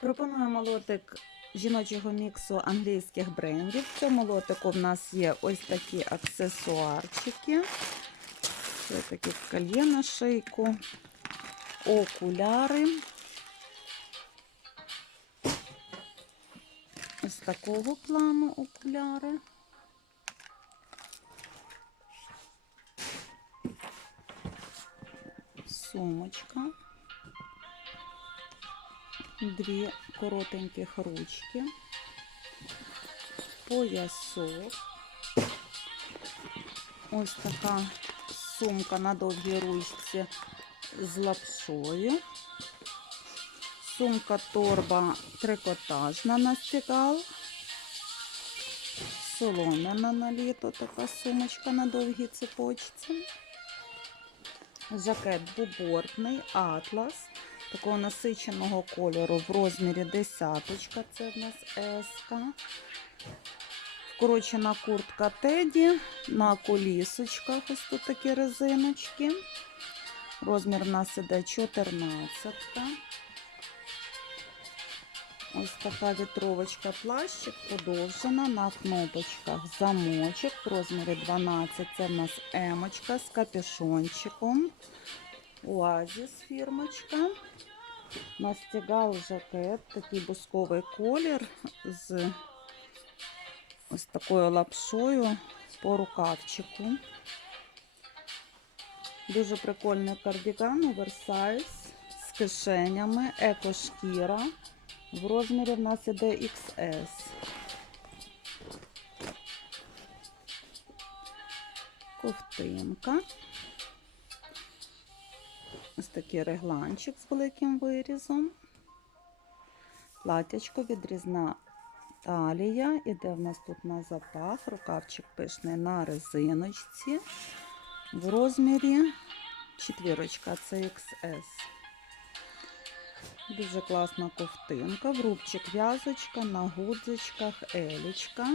Пропонуємо лотик жіночого міксу англійських брендів. В цьому лотику в нас є ось такі аксесуарчики. Це такі кольє на шийку, окуляри. Ось такого плану окуляри. Сумочка. Дві коротеньких ручки. Поясок. Ось така сумка на довгій ручці з лапшою. Сумка торба трикотажна на стігал. Солом'яна на літо така сумочка на довгій цепочці. Жакет бубортний, атлас такого насиченого кольору в розмірі десяточка. Це в нас еска. Вкорочена куртка Теді на колісочках. Ось тут такі резиночки. Розмір в нас іде 14. Ось така вітровочка плащик подовжена на кнопочках замочок в розмірі 12. Це в нас емочка з капюшончиком. Оазіс фірмочка. Мастигал жакет, такий бусковий колір з ось такою лапшою по рукавчику. Дуже прикольний кардиган, оверсайз з кишенями, екошкіра. В розмірі в нас іде XS. Ковтинка. Ось такий регланчик з великим вирізом. Платячко відрізна талія. Іде в нас тут на запах. Рукавчик пишний на резиночці. В розмірі четвірочка, це XS. Дуже класна ковтинка, в рубчик в'язочка, на гудзичках елічка.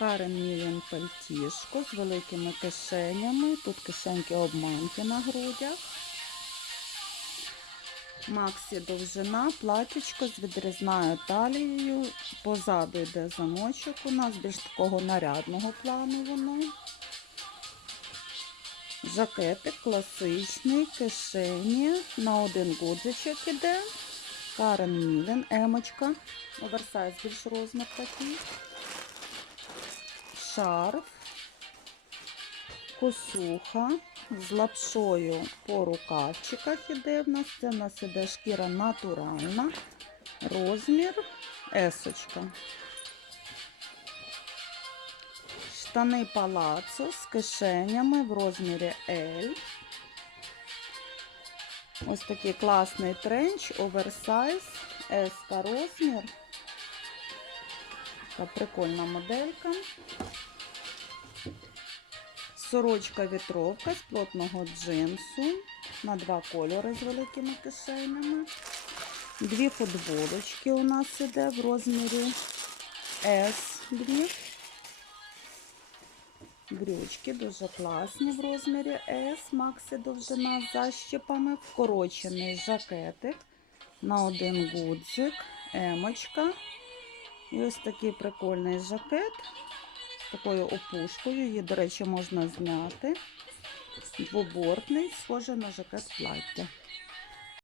Карен Мілін пальтішко з великими кишенями. Тут кишеньки обманки на грудях. Максі довжина, платічко з відрізною талією. Позаду йде замочок у нас, більш такого нарядного плану воно. Жакетик класичний, кишені, на один гудзичок іде. Карен Мілен, емочка, оверсайз більш розмір такий. Шарф, косуха з лапшою по рукавчиках іде в нас. Це в нас іде шкіра натуральна, розмір есочка. Штани палацо з кишенями в розмірі L. Ось такий класний тренч, оверсайз, S розмір. Така прикольна моделька. Сорочка вітровка з плотного джинсу на два кольори з великими кишенями. Дві футболочки у нас іде в розмірі S. Дві. Брючки дуже класні в розмірі S, максі довжина з защіпами, вкорочений жакетик на один гудзик, емочка. І ось такий прикольний жакет такою опушкою. Її, до речі, можна зняти. Двобортний, схоже на жакет плаття.